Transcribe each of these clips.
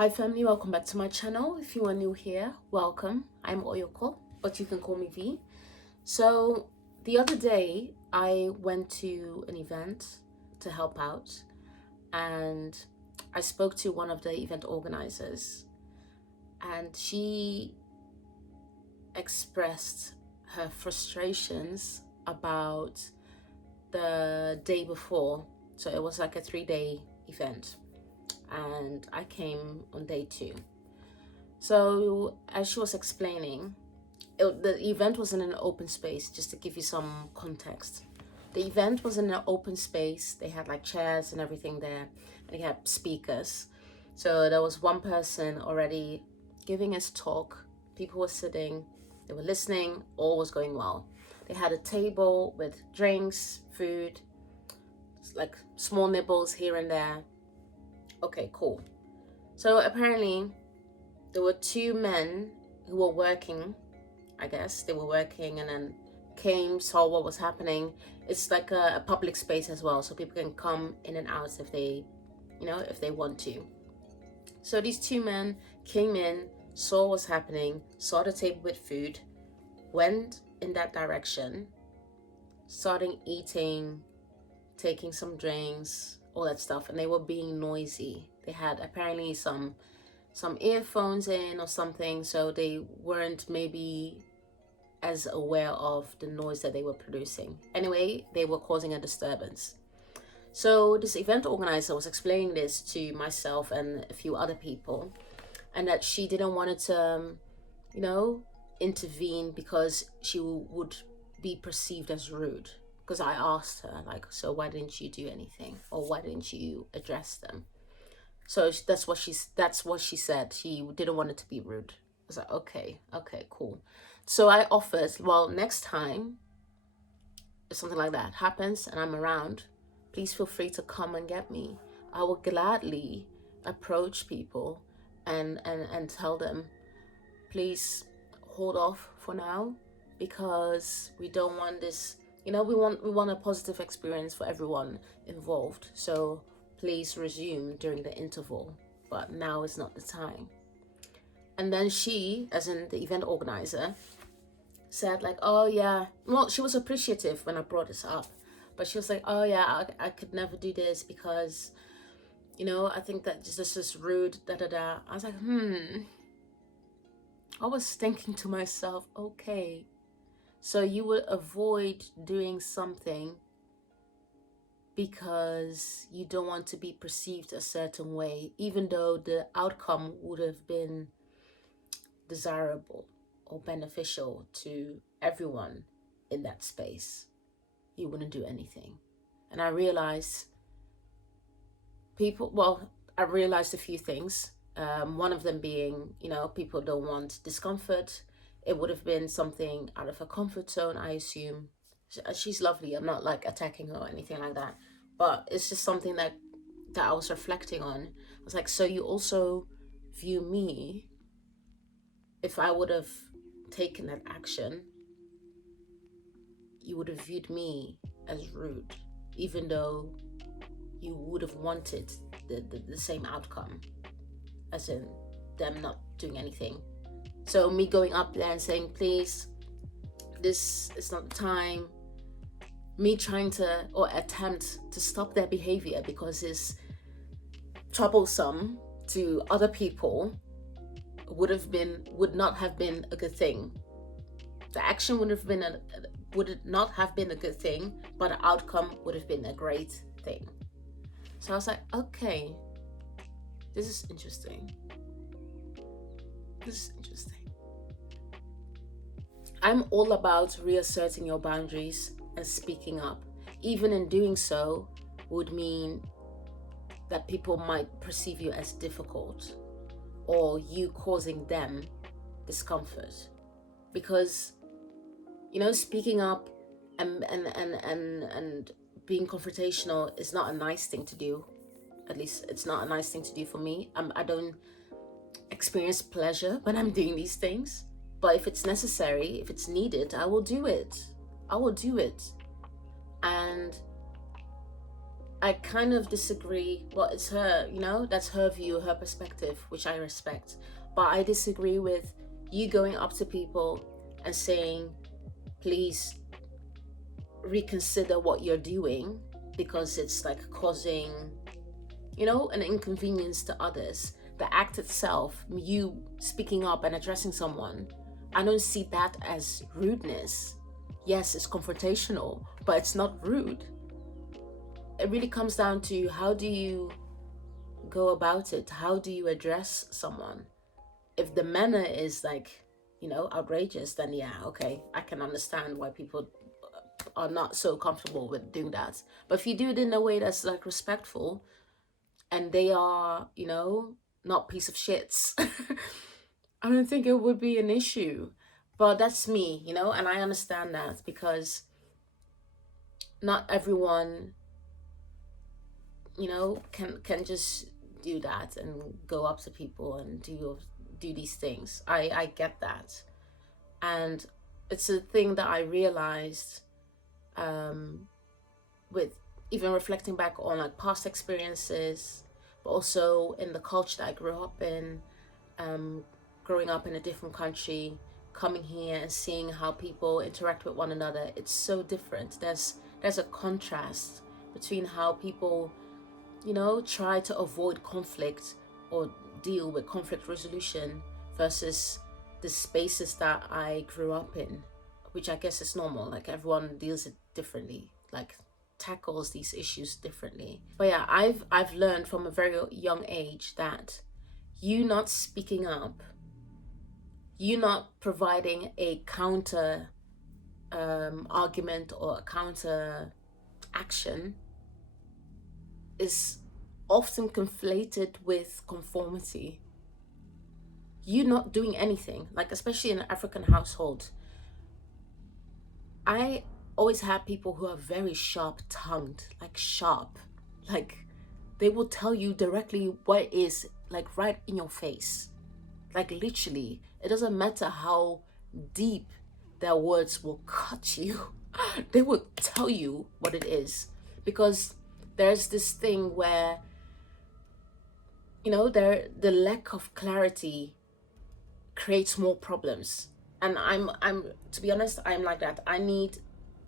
Hi family, welcome back to my channel. If you are new here, welcome. I'm OYOKO, but you can call me V. So the other day I went to an event to help out, and I spoke to one of the event organizers, and she expressed her frustrations about the day before. So it was like a 3-day event, and I came on day 2. So as she was explaining, the event was in an open space. Just to give you some context, the event was in an open space. They had like chairs and everything there, and they had speakers. So there was one person already giving his talk. People were sitting, they were listening, all was going well. They had a table with drinks, food, like small nibbles here and there. Okay, cool. So apparently there were 2 men who were working. I guess they were working and then came, saw what was happening. It's like a public space as well, so people can come in and out if they, if they want to. So these 2 men came in, saw what's happening, saw the table with food, went in that direction, starting eating, taking some drinks, all that stuff, and they were being noisy. They had apparently some earphones in or something, so they weren't maybe as aware of the noise that they were producing. Anyway, they were causing a disturbance. So this event organizer was explaining this to myself and a few other people, and that she didn't want to intervene because she would be perceived as rude. Because I asked her, like, so why didn't you do anything, or why didn't you address them? So that's what she said. She didn't want it to be rude. I was like, okay, cool. So I offered, well, next time if something like that happens and I'm around, please feel free to come and get me. I will gladly approach people and tell them, please hold off for now, because we don't want this. We want a positive experience for everyone involved. So please resume during the interval, but now is not the time. And then she, as in the event organizer, said like, oh yeah, well, she was appreciative when I brought this up, but she was like, oh yeah, I could never do this because, I think that this is rude, da da da. I was like, I was thinking to myself, okay, so you would avoid doing something because you don't want to be perceived a certain way, even though the outcome would have been desirable or beneficial to everyone in that space. You wouldn't do anything. And I realized I realized a few things. One of them being, people don't want discomfort. It would have been something out of her comfort zone, I assume. She's lovely. I'm not like attacking her or anything like that. But it's just something that I was reflecting on. I was like, so you also view me, if I would have taken that action, you would have viewed me as rude, even though you would have wanted the same outcome, as in them not doing anything. So me going up there and saying, please, this is not the time, me trying to or attempt to stop their behavior because it's troublesome to other people, would not have been a good thing. The action would not have been a good thing, but the outcome would have been a great thing. So I was like, okay, this is interesting. I'm all about reasserting your boundaries and speaking up. Even in doing so would mean that people might perceive you as difficult, or you causing them discomfort. Because, speaking up and being confrontational is not a nice thing to do. At least it's not a nice thing to do for me. I don't experience pleasure when I'm doing these things. But if it's necessary, if it's needed, I will do it. And I kind of disagree. Well, it's her, that's her view, her perspective, which I respect. But I disagree with you going up to people and saying, please reconsider what you're doing because it's like causing, an inconvenience to others. The act itself, you speaking up and addressing someone, I don't see that as rudeness. Yes, it's confrontational, but it's not rude. It really comes down to how do you go about it? How do you address someone? If the manner is like, outrageous, then yeah, okay, I can understand why people are not so comfortable with doing that. But if you do it in a way that's like respectful and they are, not piece of shits, I don't think it would be an issue. But that's me, and I understand that because not everyone, can just do that and go up to people and do these things. I get that. And it's a thing that I realized with even reflecting back on like past experiences, but also in the culture that I grew up in, growing up in a different country, coming here and seeing how people interact with one another. It's so different. There's a contrast between how people, try to avoid conflict or deal with conflict resolution versus the spaces that I grew up in, which I guess is normal. Like everyone deals it differently, like tackles these issues differently. But yeah, I've learned from a very young age that you not speaking up, you not providing a counter argument or a counter action is often conflated with conformity. You not doing anything, like especially in an African household. I always have people who are very sharp tongued, like sharp, like they will tell you directly what it is, like right in your face. Like literally, it doesn't matter how deep their words will cut you. They will tell you what it is because there's this thing where the lack of clarity creates more problems. And I'm to be honest, I'm like that.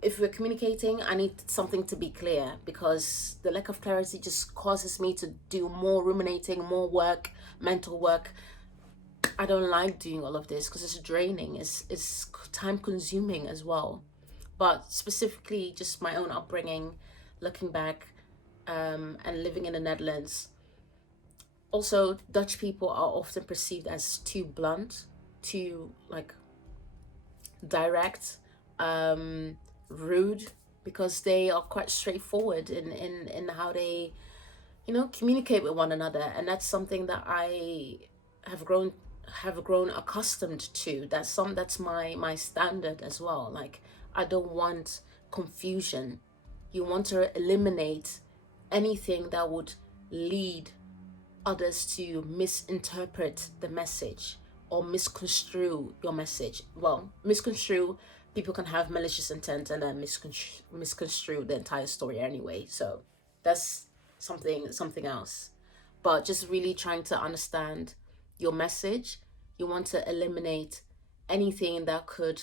If we're communicating, I need something to be clear because the lack of clarity just causes me to do more ruminating, more work, mental work. I don't like doing all of this because it's draining, it's time consuming as well. But specifically just my own upbringing, looking back, and living in the Netherlands. Also, Dutch people are often perceived as too blunt, too like direct, rude, because they are quite straightforward in how they, communicate with one another, and that's something that I have grown accustomed to. That's my standard as well. Like I don't want confusion. You want to eliminate anything that would lead others to misinterpret the message or misconstrue your message. Well, misconstrue, people can have malicious intent and then misconstrue the entire story anyway. So that's something else. But just really trying to understand your message. You want to eliminate anything that could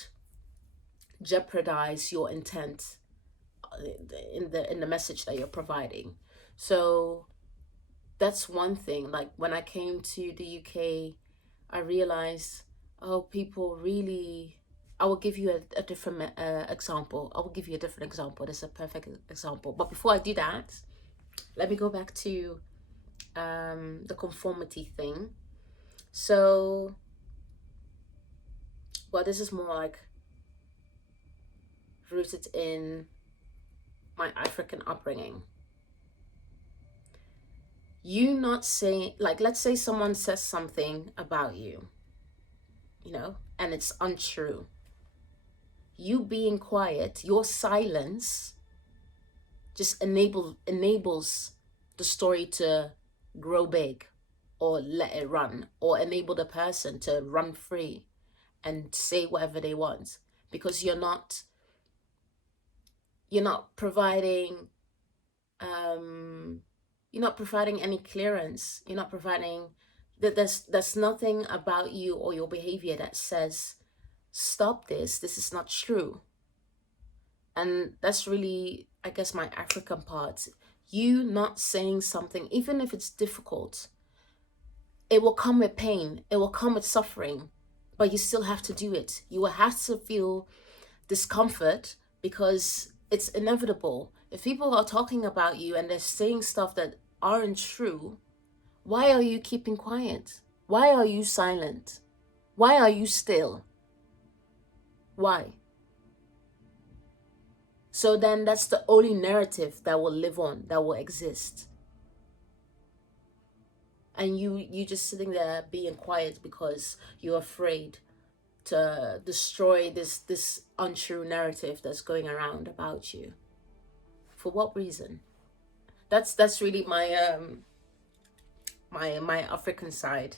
jeopardize your intent in the message that you're providing. So that's one thing. Like when I came to the UK, I realized, oh, people really. I will give you a different example. I will give you a different example. That's a perfect example. But before I do that, let me go back to the conformity thing. So, well, this is more like rooted in my African upbringing. You not saying, like, let's say someone says something about you, and it's untrue. You being quiet, your silence just enables the story to grow big or let it run or enable the person to run free and say whatever they want because you're not providing You're not providing any clearance. You're not providing that. There's nothing about you or your behavior that says stop this. This is not true. And that's really, I guess, my African part. You not saying something, even if it's difficult, it will come with pain, it will come with suffering, but you still have to do it. You will have to feel discomfort because it's inevitable. If people are talking about you and they're saying stuff that aren't true, why are you keeping quiet? Why are you silent? Why are you still? Why? So then that's the only narrative that will live on, that will exist. And you just sitting there being quiet because you're afraid to destroy this untrue narrative that's going around about you. For what reason? That's really my my African side.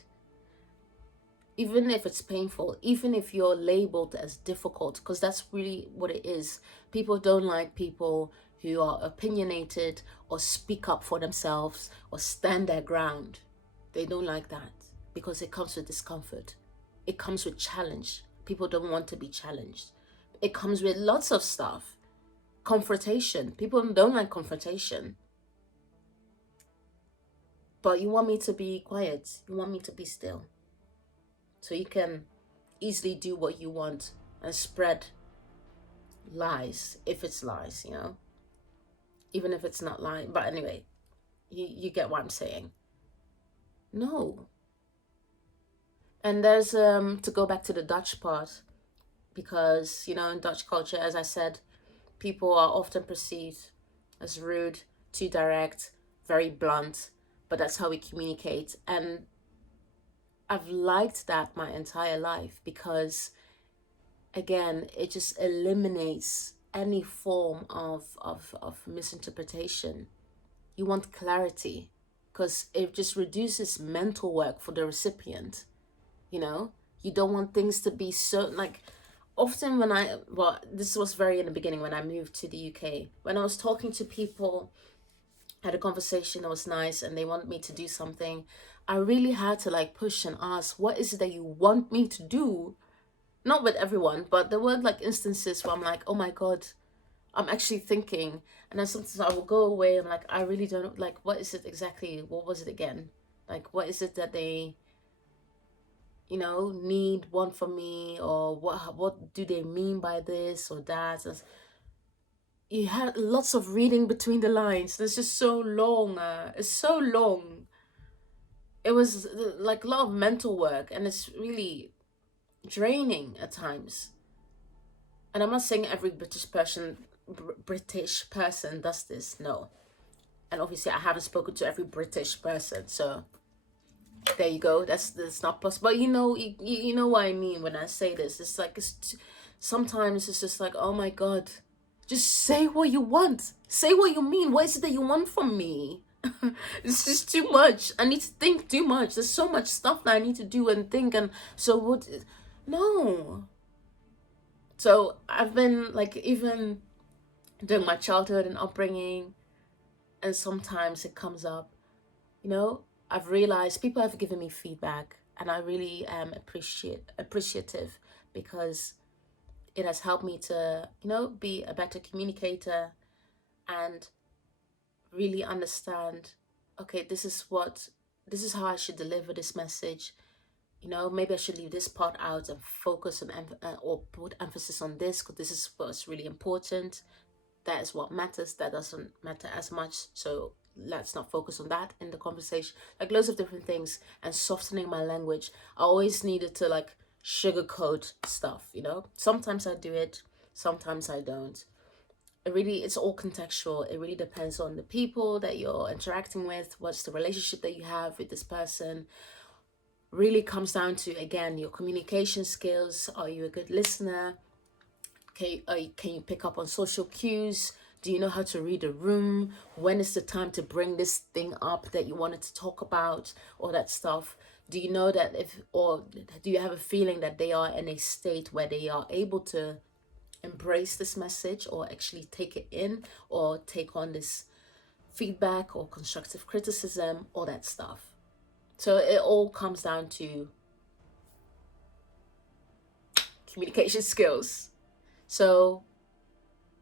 Even if it's painful, even if you're labeled as difficult, because that's really what it is. People don't like people who are opinionated or speak up for themselves or stand their ground. They don't like that because it comes with discomfort. It comes with challenge. People don't want to be challenged. It comes with lots of stuff. Confrontation. People don't like confrontation. But you want me to be quiet. You want me to be still. So you can easily do what you want and spread lies, if it's lies, you know, even if it's not lying. But anyway, you get what I'm saying. No. And there's to go back to the Dutch part, because you know, in Dutch culture, as I said, people are often perceived as rude, too direct, very blunt, but that's how we communicate. And I've liked that my entire life because, again, it just eliminates any form of misinterpretation. You want clarity because it just reduces mental work for the recipient. You know, you don't want things to be so like. Often when well, this was very in the beginning when I moved to the UK, when I was talking to people, had a conversation that was nice and they wanted me to do something, I really had to like push and ask, what is it that you want me to do? Not with everyone, but there were like instances where I'm like, oh my God, I'm actually thinking. And then sometimes I will go away and like, I really don't like, what is it exactly? What was it again? Like, what is it that they, you know, need, want from me? Or what do they mean by this or that? And you had lots of reading between the lines. It's just so long. It's so long. It was like a lot of mental work, and it's really draining at times. And I'm not saying every British person does this. No, and obviously I haven't spoken to every British person, so there you go. That's not possible. But you know what I mean when I say this. It's like sometimes it's just like, oh my God, just say what you want. Say what you mean. What is it that you want from me? It's just too much. I need to think too much. There's so much stuff that I need to do and think. And so what? No. So I've been like, even during my childhood and upbringing, and sometimes it comes up, you know, I've realized people have given me feedback, and I really am appreciative because it has helped me to, you know, be a better communicator and really understand, okay, this is how I should deliver this message. You know, maybe I should leave this part out and focus on or put emphasis on this because this is what's really important. That is what matters. That doesn't matter as much. So let's not focus on that in the conversation. Like loads of different things, and softening my language. I always needed to like sugarcoat stuff, you know. Sometimes I do it, sometimes I don't. It's all contextual. It really depends on the people that you're interacting with, what's the relationship that you have with this person. Really comes down to, again, your communication skills. Are you a good listener? Can you pick up on social cues? Do you know how to read a room? When is the time to bring this thing up that you wanted to talk about? All that stuff. Do you know that do you have a feeling that they are in a state where they are able to embrace this message or actually take it in or take on this feedback or constructive criticism, all that stuff. So it all comes down to communication skills. So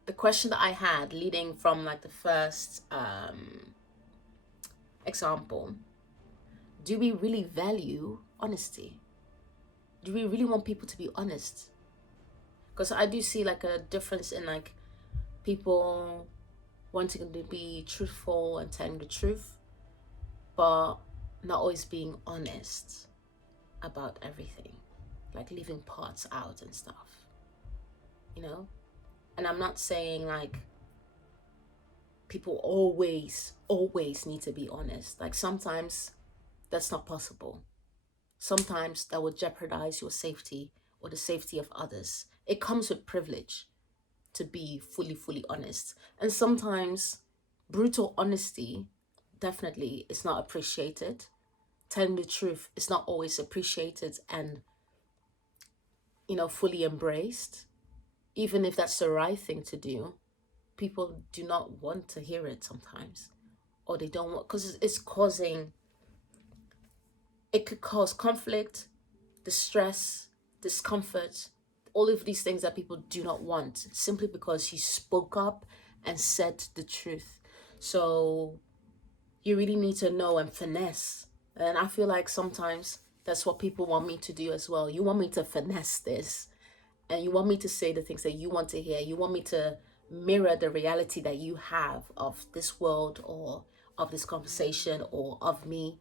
the question that I had leading from like the first example, do we really value honesty? Do we really want people to be honest? Because I do see like a difference in like people wanting to be truthful and telling the truth, but not always being honest about everything, like leaving parts out and stuff, you know? And I'm not saying like people always need to be honest. Like sometimes that's not possible. Sometimes that would jeopardize your safety or the safety of others. It comes with privilege to be fully honest. And sometimes brutal honesty definitely is not appreciated. Telling the truth is not always appreciated and, fully embraced. Even if that's the right thing to do, people do not want to hear it sometimes. Or they don't want, because it could cause conflict, distress, discomfort, all of these things that people do not want simply because you spoke up and said the truth. So you really need to know and finesse. And I feel like sometimes that's what people want me to do as well. You want me to finesse this, and you want me to say the things that you want to hear. You want me to mirror the reality that you have of this world or of this conversation or of me.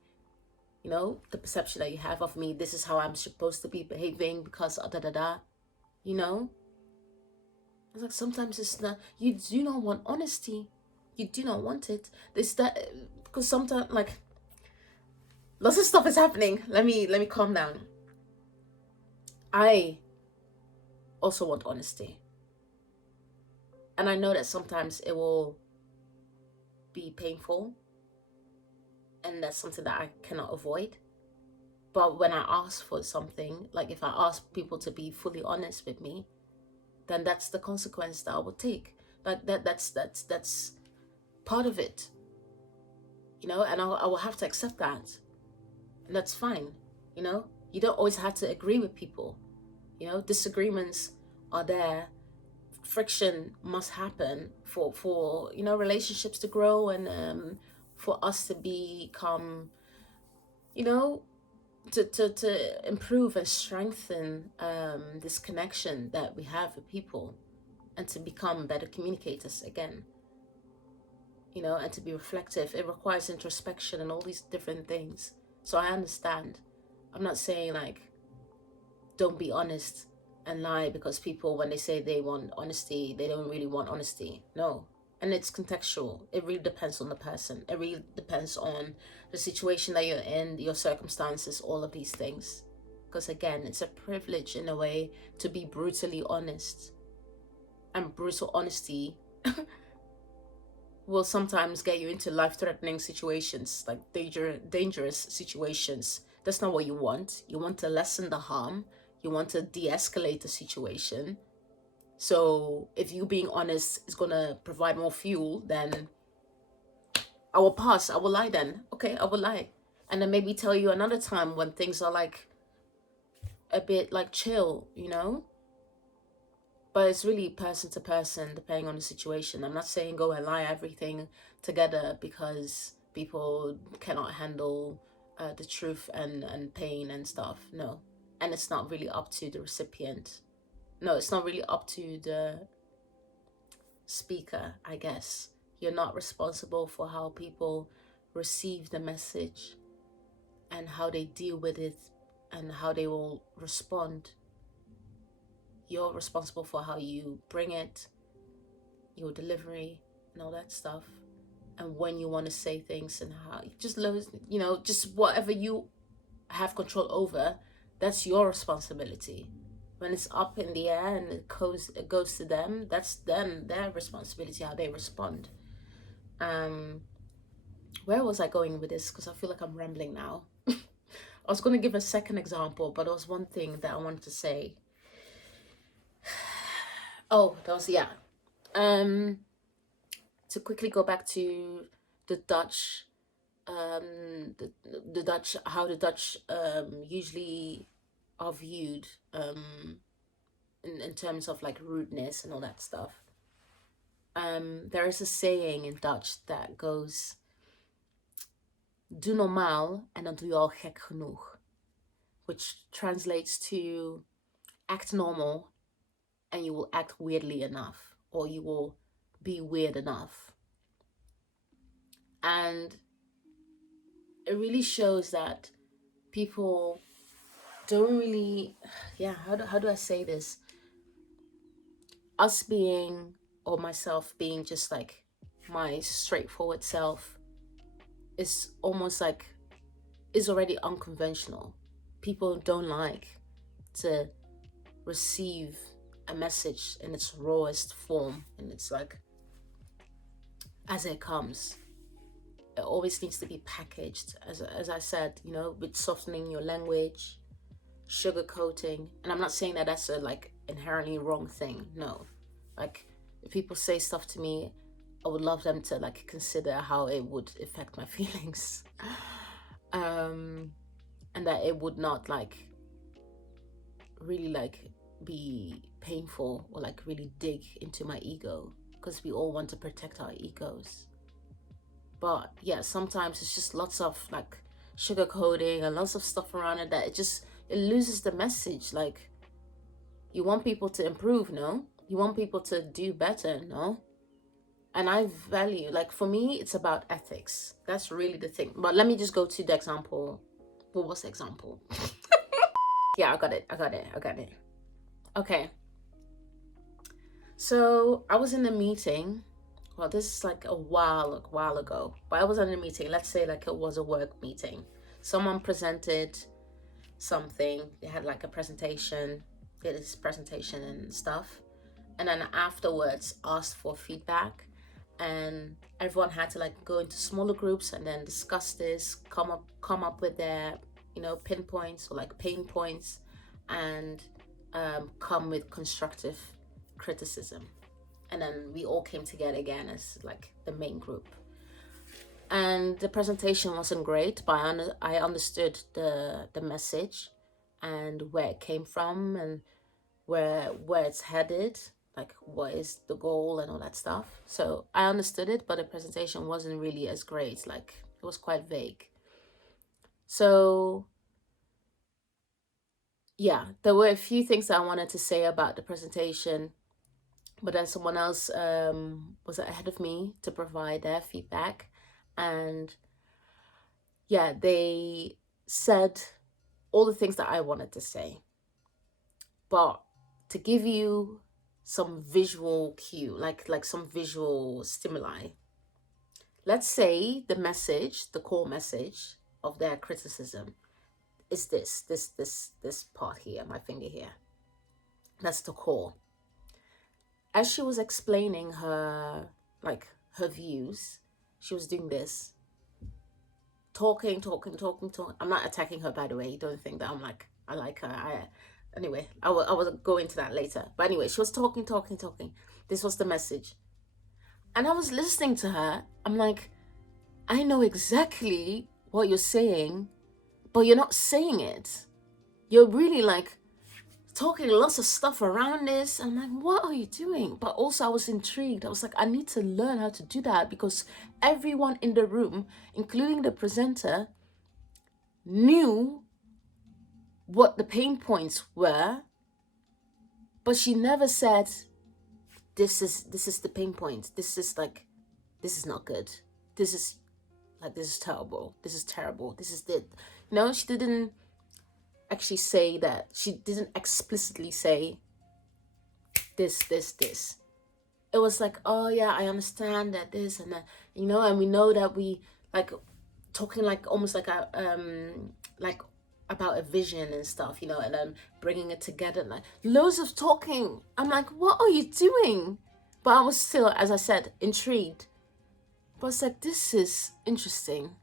The perception that you have of me. This is how I'm supposed to be behaving because da da da. You know, it's like sometimes it's not. You do not want honesty. You do not want it. This that because sometimes like lots of stuff is happening. Let me calm down. I also want honesty, and I know that sometimes it will be painful, and that's something that I cannot avoid. But when I ask for something, like if I ask people to be fully honest with me, then that's the consequence that I will take. Like that's part of it, and I will have to accept that, and that's fine. You don't always have to agree with people. Disagreements are there. Friction must happen for relationships to grow and for us to become, to improve and strengthen this connection that we have with people, and to become better communicators again, and to be reflective. It requires introspection and all these different things. So I understand. I'm not saying like don't be honest and lie, because people, when they say they want honesty, they don't really want honesty. No. And it's contextual. It really depends on the person. It really depends on the situation that you're in, your circumstances, all of these things. Because again, it's a privilege in a way to be brutally honest. And brutal honesty will sometimes get you into life-threatening situations, like dangerous situations. That's not what you want. You want to lessen the harm. You want to de-escalate the situation. So if you being honest is going to provide more fuel, then I will pass. I will lie then. Okay, I will lie. And then maybe tell you another time when things are like a bit like chill, But it's really person to person, depending on the situation. I'm not saying go and lie everything together, because people cannot handle the truth and pain and stuff. No. And it's not really up to the recipient. No, it's not really up to the speaker, I guess. You're not responsible for how people receive the message and how they deal with it and how they will respond. You're responsible for how you bring it, your delivery, and all that stuff. And when you want to say things and how, just whatever you have control over, that's your responsibility. When it's up in the air and it goes to them, that's them, their responsibility, how they respond. Where was I going with this? Because I feel like I'm rambling now. I was going to give a second example, but there was one thing that I wanted to say. Oh, that was, yeah. To quickly go back to the Dutch, the Dutch, how the Dutch usually are viewed in terms of like rudeness and all that stuff. There is a saying in Dutch that goes, doe normaal en dan doe je al gek genoeg. Which translates to act normal and you will act weirdly enough, or you will be weird enough. And it really shows that people don't really, yeah, how do I say this? Us being, or myself being just like my straightforward self is almost like, is already unconventional. People don't like to receive a message in its rawest form, and it's like as it comes. It always needs to be packaged, as I said, you know, with softening your language, sugarcoating. And I'm not saying that that's a like inherently wrong thing. No, like if people say stuff to me, I would love them to like consider how it would affect my feelings, and that it would not like really like be painful or like really dig into my ego, because we all want to protect our egos. But yeah, sometimes it's just lots of like sugarcoating and lots of stuff around it that it loses the message. Like, you want people to improve, no? You want people to do better, no? And I value, like for me, it's about ethics. That's really the thing. But let me just go to the example. What was the example? Yeah, I got it. Okay. So I was in a meeting. Well, this is like a while ago. But I was in a meeting. Let's say like it was a work meeting. Someone presented something. They had like a presentation, did this presentation and stuff. And then afterwards asked for feedback. And everyone had to like go into smaller groups and then discuss this, come up with their, you know, pinpoints or like pain points, and come with constructive criticism. And then we all came together again as like the main group. And the presentation wasn't great, but I understood the message and where it came from and where it's headed, like what is the goal and all that stuff. So I understood it, but the presentation wasn't really as great. Like it was quite vague. So yeah, there were a few things that I wanted to say about the presentation, but then someone else was ahead of me to provide their feedback. And yeah, they said all the things that I wanted to say. But to give you some visual cue, like some visual stimuli, let's say the message, the core message of their criticism is this part here, my finger here. That's the core. As she was explaining her views, she was doing this, talking. I'm not attacking her, by the way. Don't think that I like her. Anyway, I will go into that later. But anyway, she was talking. This was the message. And I was listening to her. I'm like, I know exactly what you're saying, but you're not saying it. You're really like talking lots of stuff around this. I'm like, what are you doing? But also I was intrigued. I was like, I need to learn how to do that, because everyone in the room, including the presenter, knew what the pain points were, but she never said, this is the pain point. This is not good. This is terrible. This is terrible. This is it. No, she didn't actually say that. She didn't explicitly say this. It was like, oh yeah, I understand that this and that, you know, and we know that we like talking like almost like a like about a vision and stuff, you know, and then bringing it together, like loads of talking. I'm like, what are you doing? But I was still, as I said, intrigued. But it's like, this is interesting,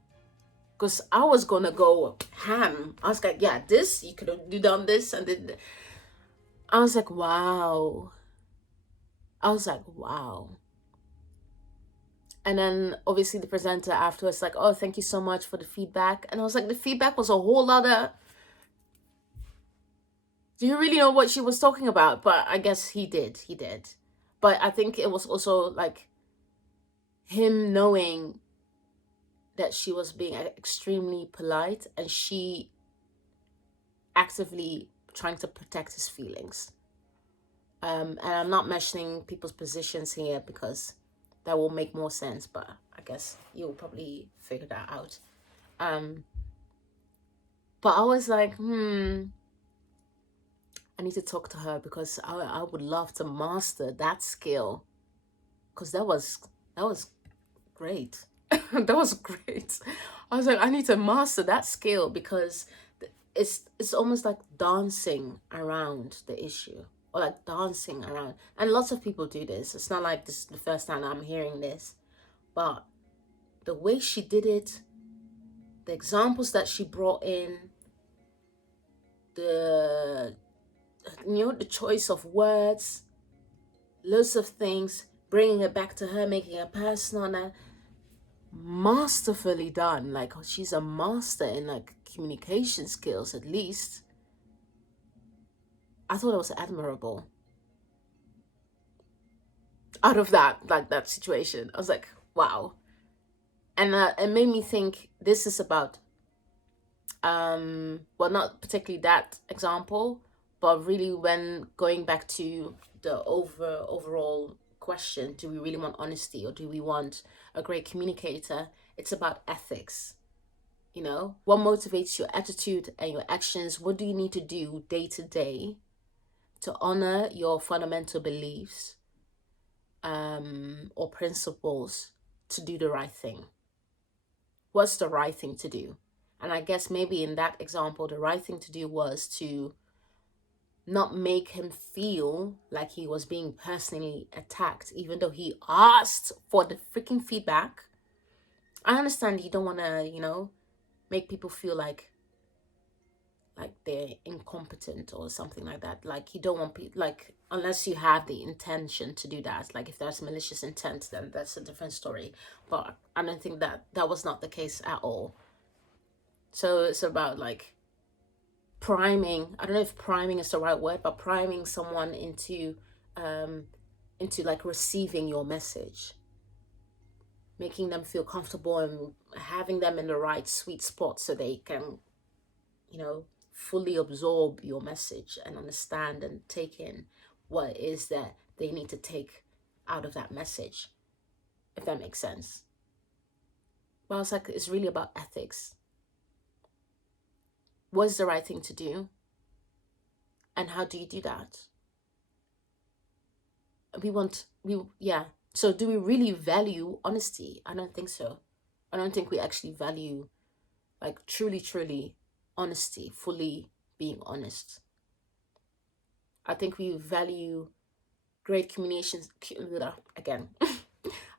because I was gonna go ham. I was like, yeah, this, you could have done this, and then I was like, wow. And then obviously the presenter afterwards like, oh, thank you so much for the feedback. And I was like, the feedback was a whole other, do you really know what she was talking about? But I guess he did. But I think it was also like him knowing that she was being extremely polite, and she actively trying to protect his feelings. And I'm not mentioning people's positions here because that will make more sense, but I guess you'll probably figure that out. But I was like, I need to talk to her because I would love to master that skill, because that was great. That was great. I was like, I need to master that skill because it's almost like dancing around the issue, or like dancing around. And lots of people do this. It's not like this is the first time I'm hearing this, but the way she did it, the examples that she brought in, the the choice of words, loads of things, bringing it back to her, making it personal, and masterfully done. Like, she's a master in like communication skills, at least. I thought it was admirable. Out of that, like that situation, I was like, wow. And it made me think this is about well, not particularly that example, but really when going back to the overall question, do we really want honesty or do we want a great communicator? It's about ethics. What motivates your attitude and your actions? What do you need to do day to day to honor your fundamental beliefs or principles to do the right thing? What's the right thing to do? And I guess maybe in that example, the right thing to do was to not make him feel like he was being personally attacked, even though he asked for the freaking feedback. I understand you don't want to, make people feel like they're incompetent or something like that. Like, you don't want people, like, unless you have the intention to do that. Like, if there's malicious intent, then that's a different story. But I don't think that was not the case at all. So it's about like priming. I don't know if priming is the right word, but priming someone into like receiving your message, making them feel comfortable and having them in the right sweet spot so they can, fully absorb your message and understand and take in what it is that they need to take out of that message, if that makes sense. But I was like, it's really about ethics. What's the right thing to do? And how do you do that? So do we really value honesty? I don't think so. I don't think we actually value, like, truly honesty, fully being honest. I think we value great communication, again.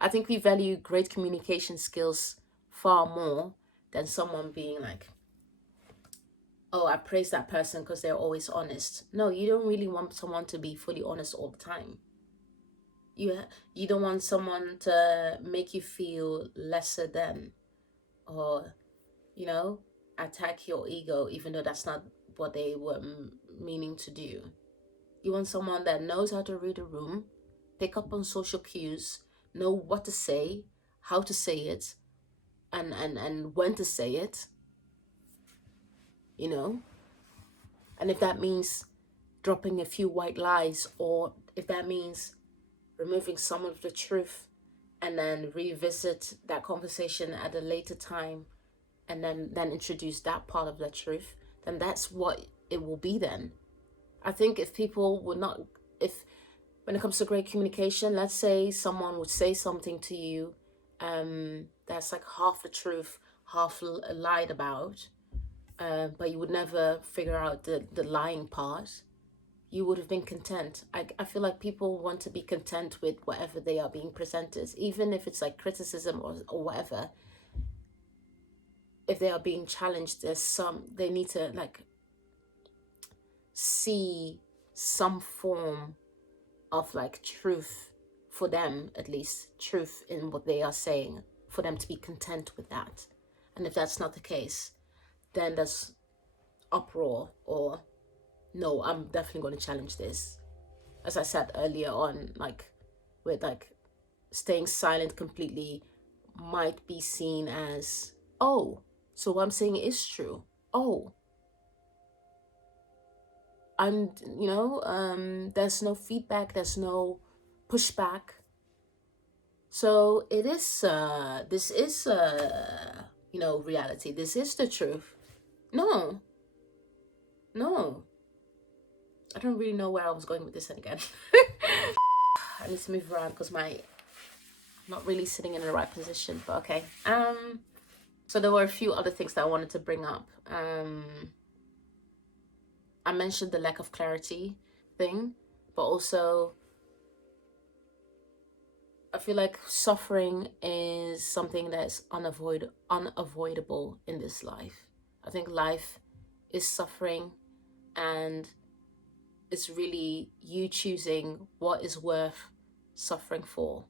I think we value great communication skills far more than someone being like, oh, I praise that person because they're always honest. No, you don't really want someone to be fully honest all the time. You don't want someone to make you feel lesser than, or attack your ego, even though that's not what they were meaning to do. You want someone that knows how to read a room, pick up on social cues, know what to say, how to say it, and when to say it. And if that means dropping a few white lies, or if that means removing some of the truth and then revisit that conversation at a later time and then introduce that part of the truth, then that's what it will be then. I think if people would not, if when it comes to great communication, let's say someone would say something to you that's like half the truth, half lied about, but you would never figure out the lying part, you would have been content. I feel like people want to be content with whatever they are being presented, even if it's like criticism or whatever. If they are being challenged, they need to like see some form of like truth for them, at least, truth in what they are saying, for them to be content with that. And if that's not the case, then there's uproar, or no, I'm definitely going to challenge this. As I said earlier on, like, with like staying silent completely might be seen as, oh, so what I'm saying is true. Oh, I'm, there's no feedback, there's no pushback. So it is, this is, reality. This is the truth. No, no. I don't really know where I was going with this again. I need to move around because I'm not really sitting in the right position, but okay. So there were a few other things that I wanted to bring up. I mentioned the lack of clarity thing, but also I feel like suffering is something that's unavoidable in this life. I think life is suffering, and it's really you choosing what is worth suffering for.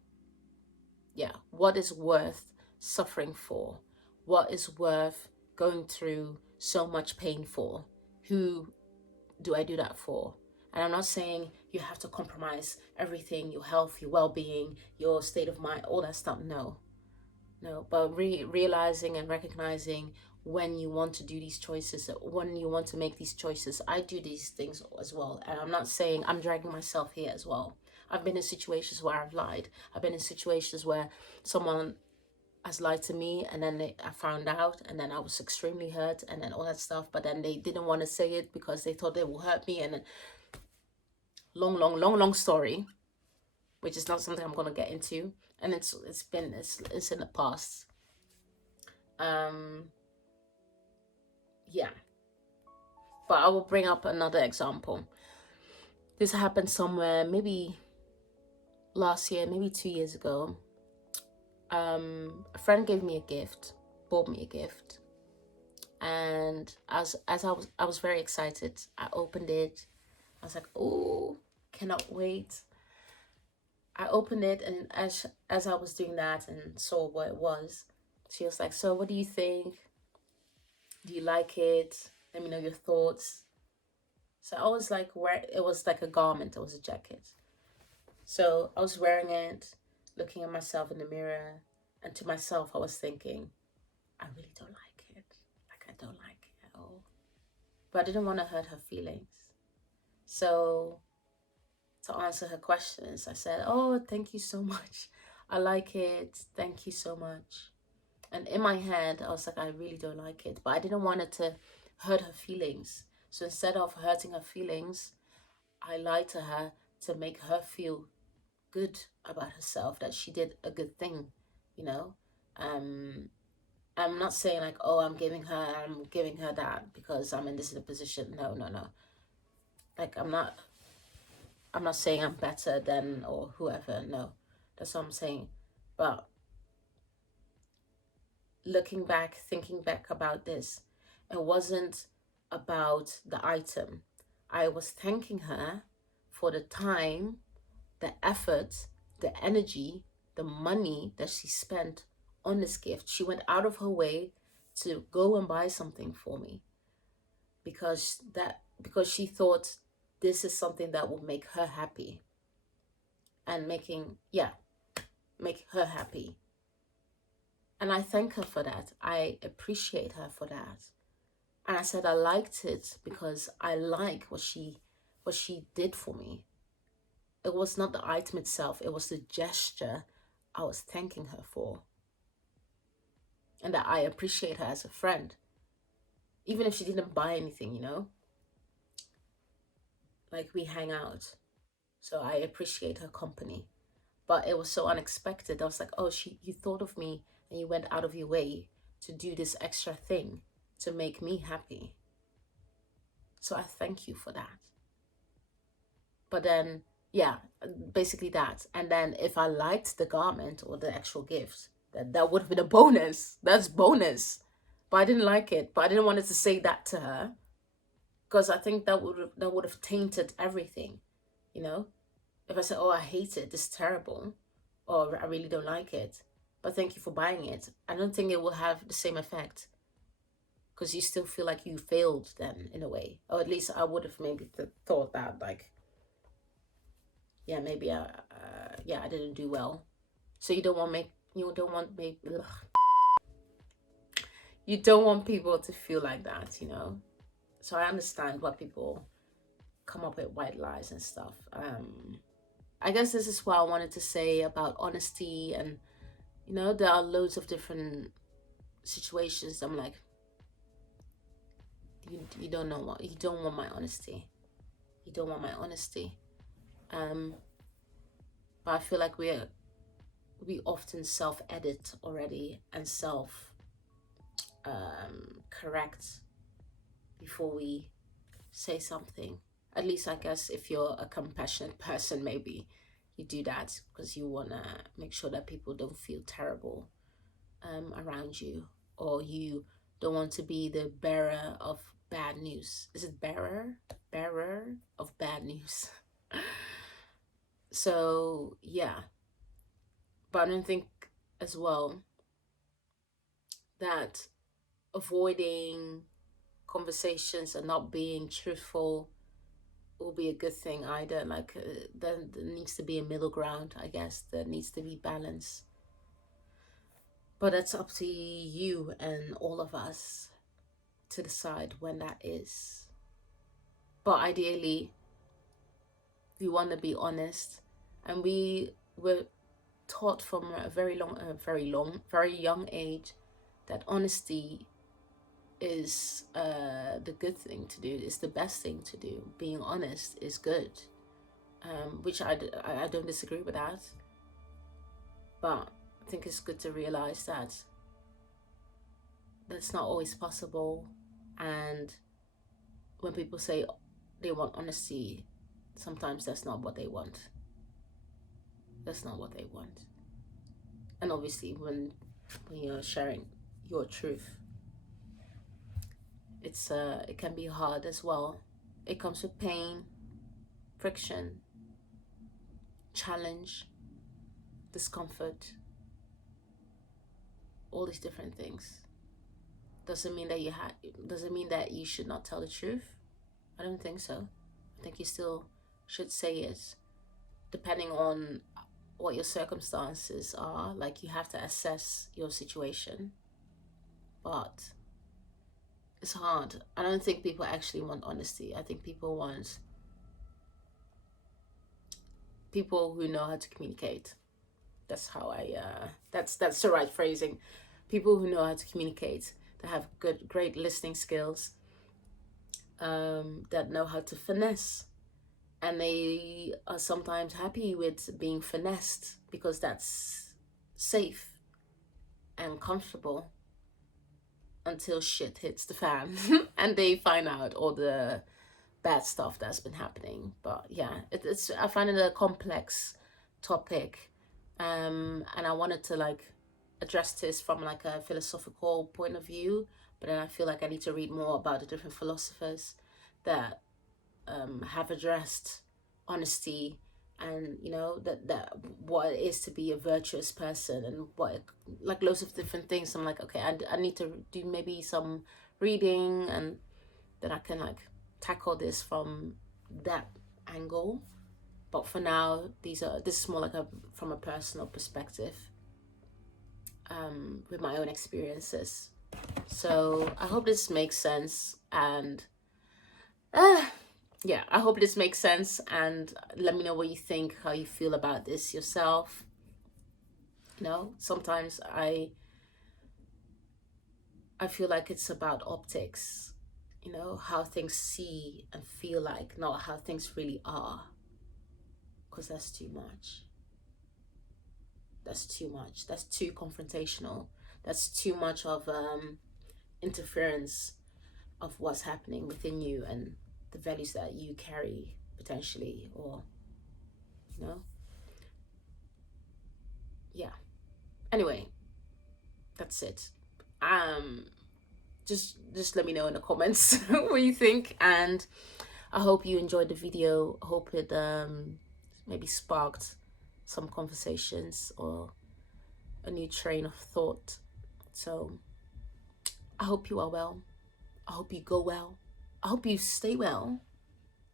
Yeah, what is worth suffering for? What is worth going through so much pain for? Who do I do that for? And I'm not saying you have to compromise everything, your health, your well-being, your state of mind, all that stuff. No, but realizing and recognizing when you want to do these choices, when you want to make these choices. I do these things as well. And I'm not saying I'm dragging myself here as well. I've been in situations where I've lied. I've been in situations where someone has lied to me, and then I found out, and then I was extremely hurt, and then all that stuff. But then they didn't want to say it because they thought they will hurt me. And then long story, which is not something I'm gonna get into. And it's in the past. Yeah. But I will bring up another example. This happened somewhere, maybe last year, maybe 2 years ago. A friend gave me a gift, bought me a gift, and as I was very excited. I opened it. I was like, oh, cannot wait. I opened it, and as I was doing that and saw what it was, she was like, so what do you think? Do you like it? Let me know your thoughts. So I was like, it was like a garment, it was a jacket. So I was wearing it, looking at myself in the mirror, and to myself I was thinking, I really don't like it. Like, I don't like it at all. But I didn't want to hurt her feelings. So to answer her questions, I said, oh, thank you so much. I like it. Thank you so much. And in my head, I was like, I really don't like it. But I didn't want it to hurt her feelings. So instead of hurting her feelings, I lied to her to make her feel good about herself, that she did a good thing, you know. I'm not saying like, oh, I'm giving her that because I'm in this position. No. Like, I'm not saying I'm better than or whoever. No, that's what I'm saying. But looking back, thinking back about this, it wasn't about the item. I was thanking her for the time, the effort, the energy, the money that she spent on this gift. She went out of her way to go and buy something for me because she thought this is something that will make her happy, and make her happy. And I thank her for that. I appreciate her for that. And I said I liked it because I like what she did for me. It was not the item itself, it was the gesture I was thanking her for. And that I appreciate her as a friend. Even if she didn't buy anything, you know? Like, we hang out. So I appreciate her company. But it was so unexpected. I was like, oh, you thought of me and you went out of your way to do this extra thing to make me happy. So I thank you for that. But then, yeah, basically that. And then if I liked the garment or the actual gift, that would have been a bonus. That's bonus. But I didn't like it. But I didn't want to say that to her, because I think that would have tainted everything, you know? If I said, oh, I hate it, this is terrible, or I really don't like it, but thank you for buying it. I don't think it will have the same effect, because you still feel like you failed then in a way. Or at least I would have maybe thought that, like, yeah, maybe yeah, I didn't do well. So you don't want you don't want people to feel like that, you know. So I understand why people come up with white lies and stuff. I guess this is what I wanted to say about honesty. And you know, there are loads of different situations. I'm like, you don't know what, you don't want my honesty. You don't want my honesty. But I feel like we often self-edit already and self correct before we say something. At least I guess if you're a compassionate person, maybe you do that because you want to make sure that people don't feel terrible around you, or you don't want to be the bearer of bad news. Is it bearer of bad news? So yeah, but I don't think as well that avoiding conversations and not being truthful will be a good thing either. Like there needs to be a middle ground, I guess. There needs to be balance, but that's up to you and all of us to decide when that is. But ideally, we want to be honest, and we were taught from a very young age that honesty is the good thing to do, is the best thing to do. Being honest is good, which I don't disagree with that, but I think it's good to realize that that's not always possible. And when people say they want honesty, sometimes that's not what they want. That's not what they want. And obviously when you're sharing your truth, it can be hard as well. It comes with pain, friction, challenge, discomfort, all these different things. Doesn't mean that you should not tell the truth. I don't think so. I think you still should say it, depending on what your circumstances are. Like, you have to assess your situation, but it's hard. I don't think people actually want honesty. I think people want people who know how to communicate. That's how that's the right phrasing. People who know how to communicate, that have great listening skills, that know how to finesse, and they are sometimes happy with being finessed because that's safe and comfortable until shit hits the fan and they find out all the bad stuff that's been happening. But yeah, it's I find it a complex topic, and I wanted to like address this from like a philosophical point of view, but then I feel like I need to read more about the different philosophers that have addressed honesty, and you know that what it is to be a virtuous person, and what, like, loads of different things. I'm like, okay, I need to do maybe some reading, and then I can like tackle this from that angle. But for now, this is more like from a personal perspective, with my own experiences. So I hope this makes sense, and yeah, I hope this makes sense, and let me know what you think, how you feel about this yourself. You know, sometimes I feel like it's about optics, you know, how things see and feel like, not how things really are, because that's too much. That's too much. That's too confrontational. That's too much of interference of what's happening within you and the values that you carry potentially, or you know. Yeah, anyway, that's it. Just let me know in the comments what you think, and I hope you enjoyed the video. I hope it maybe sparked some conversations or a new train of thought. So I hope you are well. I hope you go well. I hope you stay well.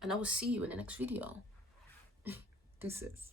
And I will see you in the next video. Deuces.